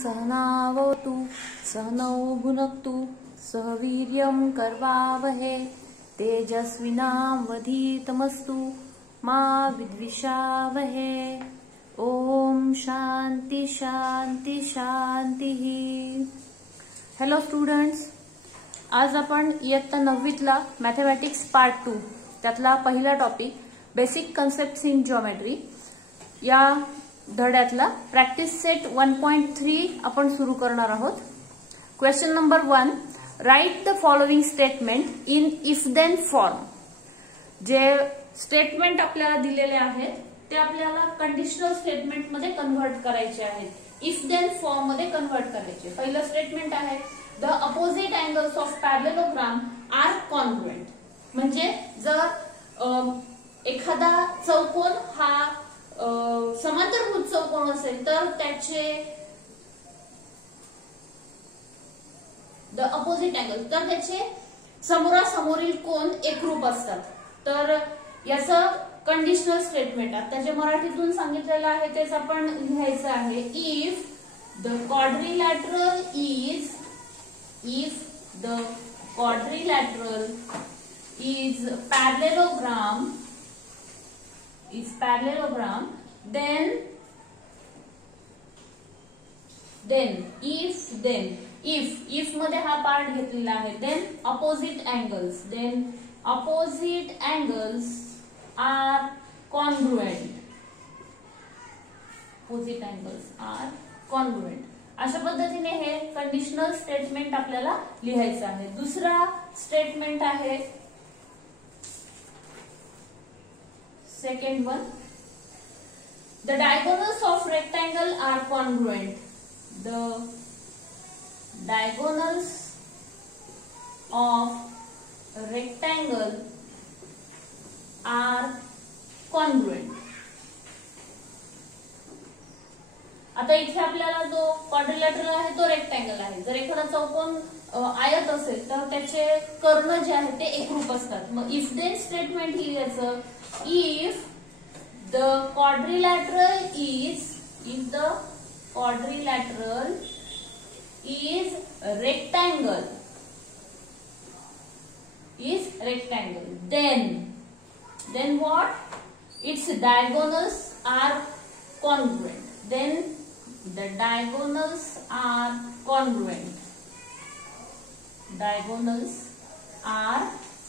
सहनावतु सहनौ भुनक्तु सह वीर्यं करवावहे तेजस्विनावधीतमस्तु मा विद्विषावहे। ओम शांति शांति शांति। हॅलो स्टुडंट्स, आज आपण इयत्ता 9वीतला मॅथमॅटिक्स पार्ट 2 त्यातला पहिला topic basic concepts in geometry या धड्यातला प्रॅक्टिस सेट 1.3 आपण सुरू करणार आहोत। Question number 1, write the following statement in if then form. जे स्टेटमेंट आपल्याला दिलेले आहेत ते आपल्याला कंडिशनल स्टेटमेंट मध्ये कन्व्हर्ट करायचे आहेत, इफ देन फॉर्म मध्ये कन्व्हर्ट करायचे। पहिलं स्टेटमेंट आहे the opposite angles of parallelogram are congruent. म्हणजे जर एखादा चौकोन हा समांतरभुज चौकोन असेल तर त्याचे द अपोजिट अँगल तर त्याचे समोरासमोरील कोन एकरूप असतात। तर याचं कंडिशनल स्टेटमेंट आता जे मराठीतून सांगितलेलं आहे तेच आपण लिहायचं आहे। If the quadrilateral is parallelogram then if मध्ये हा पार्ट घेतलेला आहे then opposite angles are congruent। अशा पद्धतीने हे कंडिशनल स्टेटमेंट आपल्याला लिहायचं आहे। दुसरा स्टेटमेंट आहे second one, the diagonals of rectangle are congruent। The diagonals of rectangle are congruent। आता इथे आपल्याला जो क्वाड्रिलॅटरल आहे तो रेक्टँगल आहे। जर एखादा चौकोन आयत असेल तर त्याचे कर्ण जे आहेत ते एकरूप असतात। मग इफ देन स्टेटमेंट लिहायचं, if the quadrilateral is rectangle then what, its diagonals are congruent, then the diagonals are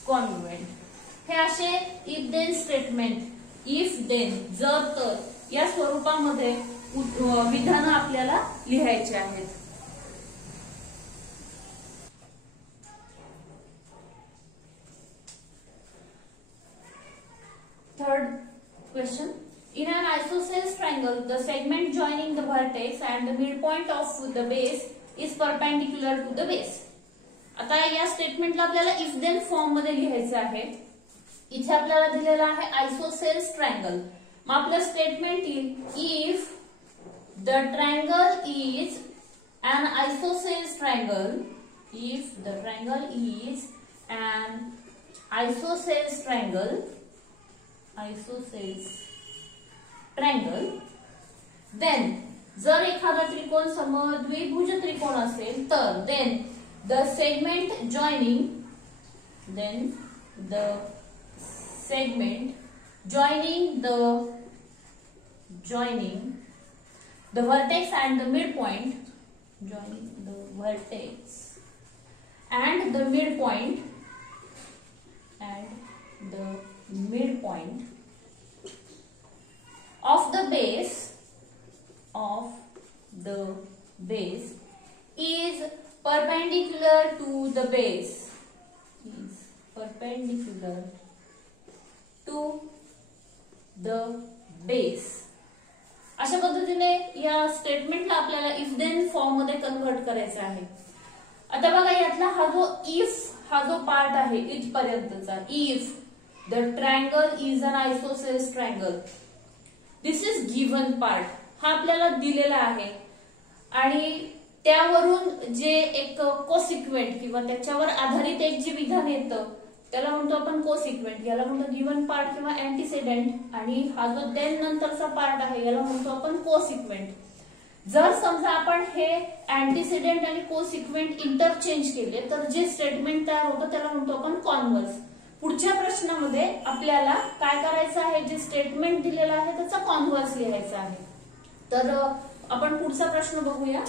congruent। हे असे if then statement, if then जर तर या स्वरूपामध्ये विधान आपल्याला लिहायचे आहेत। Third question, in an isosceles triangle the segment joining the vertex and the midpoint of the base is perpendicular to the base। आता या स्टेटमेंटला आपल्याला इफ देन फॉर्म मध्ये लिहायचं आहे। इथे आपल्याला दिलेला आहे आयसोसेल्स ट्रायंगल। मग आपलं स्टेटमेंट येईल if the triangle is an isosceles triangle, if the triangle is an isosceles triangle then जर एखादा त्रिकोण समद्विभुज त्रिकोण असेल तर then the segment joining the vertex and the midpoint of the base is perpendicular to the base, अशा पद्धतीने या स्टेटमेंटला आपल्याला इफ देन फॉर्म मध्ये कन्व्हर्ट करायचं आहे। आता बघा यातला हा जो पार्ट आहे इथपर्यंतचा, if the triangle is an isosceles triangle, this is given part, हा आपल्याला दिलेला आहे आणि त्यावरून जे एक कोसिक्वेंट किंवा त्याच्यावर आधारित एक जे विधान येतं त्याला म्हणतो आपण कोसिक्वेंट, याला म्हणतो गिव्हन पार्ट किंवा अँटीसेडेंट, आणि हा जो देन नंतरचा पार्ट आहे याला म्हणतो आपण कोसिक्वेंट। जर समजा आपण हे अँटीसिडेंट आणि कोसिक्वेंट इंटरचेंज केले तर जे स्टेटमेंट तयार होतं त्याला म्हणतो आपण कॉन्व्हर्स. पुढच्या प्रश्नामध्ये आपल्याला काय करायचं आहे, जे स्टेटमेंट दिलेलं आहे त्याचा कॉन्व्हर्स लिहायचा आहे. तर आपण पुढचा प्रश्न बघूया.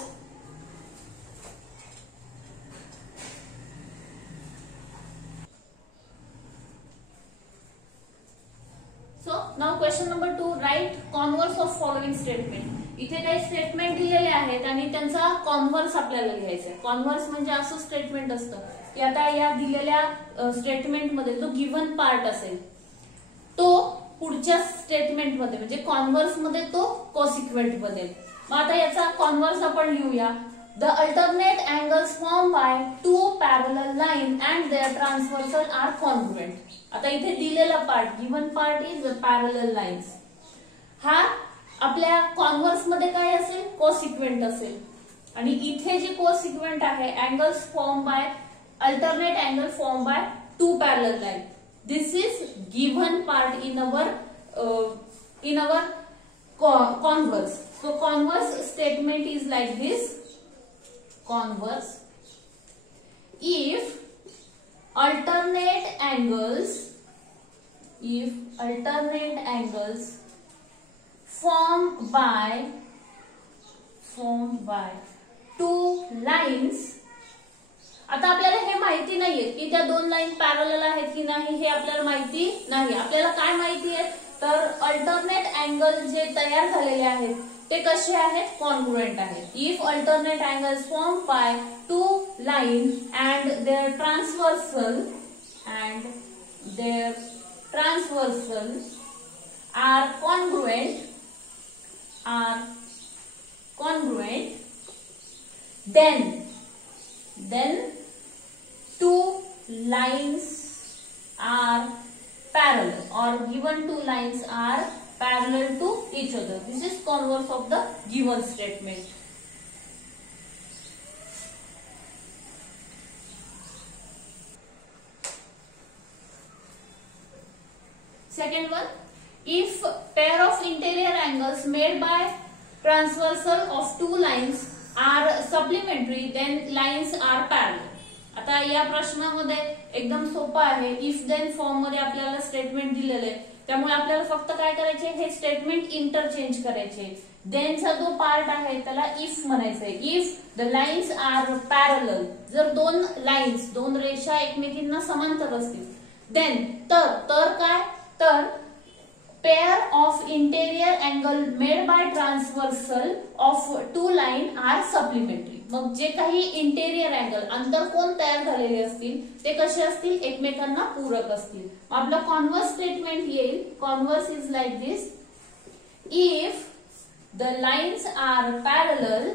So now question number 2, write converse of following statement. इथे काही स्टेटमेंट दिलेले आहेत आणि त्यांचा कॉन्व्हर्स आपल्याला लिहायचा आहे. कॉन्व्हर्स म्हणजे असं स्टेटमेंट असतं की आता या दिलेल्या स्टेटमेंटमध्ये जो गिव्हन पार्ट असेल तो पुढच्या स्टेटमेंटमध्ये म्हणजे कॉन्व्हर्स मध्ये तो कोसिक्वेंट बनेल. मग आता याचा कॉन्व्हर्स आपण लिहूया. The alternate angles formed by two parallel lines and their transversal are congruent. आता इथे दिलेला part, given part is parallel lines. हा आपल्या कॉन्व्हर्स मध्ये काय असेल, कोसिक्वेंट असेल. आणि इथे जे कोसिक्वेंट आहे, angles form bye alternate angle form by to parallel line. This is given part in our converse. So converse statement is like this. Converse, if alternate angles formed by two lines. आता आपल्याला हे माहिती नाहीये की त्या दोन line parallel आहेत की नाही, हे आपल्याला माहिती नाही. आपल्याला काय माहिती आहे, तर अल्टरनेट अँगल जे तयार झालेले आहेत ते कसे आहेत, कॉन्ग्रुएंट आहेत. If alternate angles form by two line and their transversal are congruent, then two lines are parallel, or given two lines are parallel to each other. This is converse of the given statement. Second one, if pair of interior angles made by transversal of two lines are supplementary, then lines are parallel. आता या प्रश्नामध्ये एकदम सोपं आहे. If then form मध्ये आपल्याला statement दिलेले आहे, त्यामुळे आपल्याला फक्त काय करायचे, हे स्टेटमेंट इंटरचेंज करायचे. देनचा जो पार्ट आहे त्याला इफ म्हणायचंय. If the lines are parallel, जर दोन रेषा एकमेकींना समांतर असतील, देन तर काय, तर pair of interior angle made by transversal of two line are supplementary. मग जे काही इंटेरियर अँगल अंतरकोन तयार झालेले असतील ते कसे असतील, एकमेकांना पूरक असतील. आपला कॉन्व्हर्स स्टेटमेंट येईल. Converse is like this. If the lines are parallel,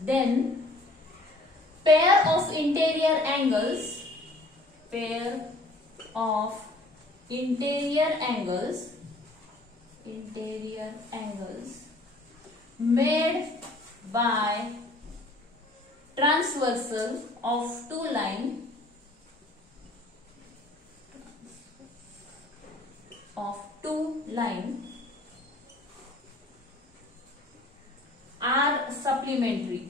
then pair of interior angles made by transversal of two line are supplementary.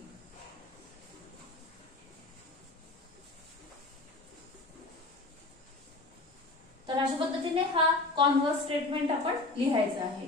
तर अशा पद्धतीने हा कॉन्व्हर्स स्टेटमेंट आपण लिहायचा आहे.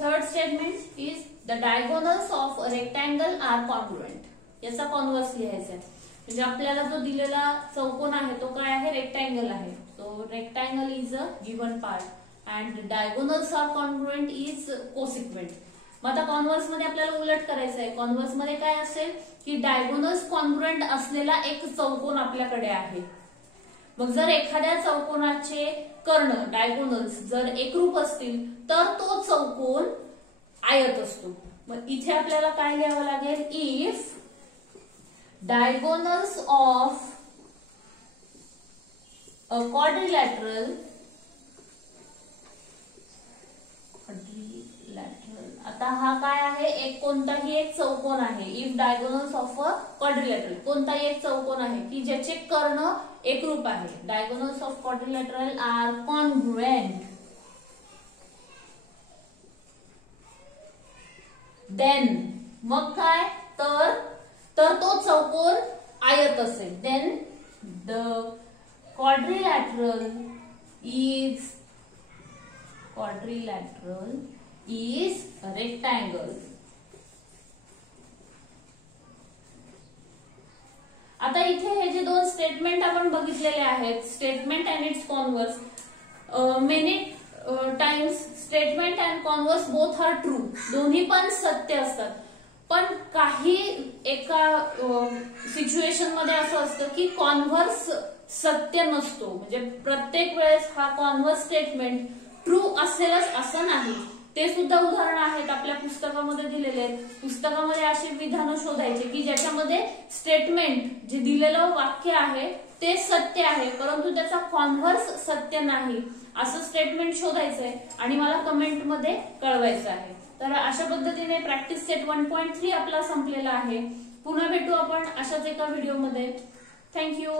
Third statement is the diagonals of a rectangle are congruent. याचा converse लिहायचा आहे. म्हणजे आपल्याला जो दिलेला चौकोन आहे तो काय आहे, रेक्टँगल आहे. So rectangle is a given part and diagonals are congruent is consequent. मग आता कॉन्व्हर्स मध्ये आपल्याला उलट करायचं आहे. कॉन्व्हर्स मध्ये काय असेल की डायगोनल्स कॉन्ग्रुएंट असलेला एक चौकोन आपल्याकडे आहे. मग जर एखाद्या चौकोनाचे कर्ण डायगोनल्स जर एकरूप असतील तर तो चौकोन आयत असतो. मग इथे आपल्याला काय लिहावं लागेल, if diagonals of a quadrilateral आता हा काय आहे, एक कोणताही एक चौकोन आहे. If diagonals of a quadrilateral, कोणताही एक चौकोन आहे की ज्याचे कर्ण एकरूप आहे. Diagonals of quadrilateral are congruent. Then मग काय, तर तो चौकोन आयत असेल. Then the quadrilateral is a rectangle. आता इथे हे जे दोन स्टेटमेंट आपण बघितलेले आहेत, statement and its converse, many times statement and converse both are true, दोन्ही पण सत्य असतात. पण काही एका सिच्युएशन मध्ये असं असतं की कॉन्व्हर्स सत्य नसतो. म्हणजे प्रत्येक वेळेस हा कॉन्व्हर्स स्टेटमेंट ट्रू असेलच असं नाही. ते सुद्धा उदाहरण आहेत आपल्या पुस्तकामध्ये दिलेले आहेत. पुस्तकामध्ये अशी विधानं शोधायचे की ज्याच्यामध्ये स्टेटमेंट जे दिलेलं वाक्य आहे ते सत्य आहे परंतु त्याचा कॉन्व्हर्स सत्य नाही, असं स्टेटमेंट शोधायचंय आणि मला कमेंटमध्ये कळवायचं आहे. तर अशा पद्धतीने प्रॅक्टिस सेट 1.3 आपला संपलेला आहे. पुन्हा भेटू आपण अशाच एका व्हिडिओमध्ये. थँक्यू.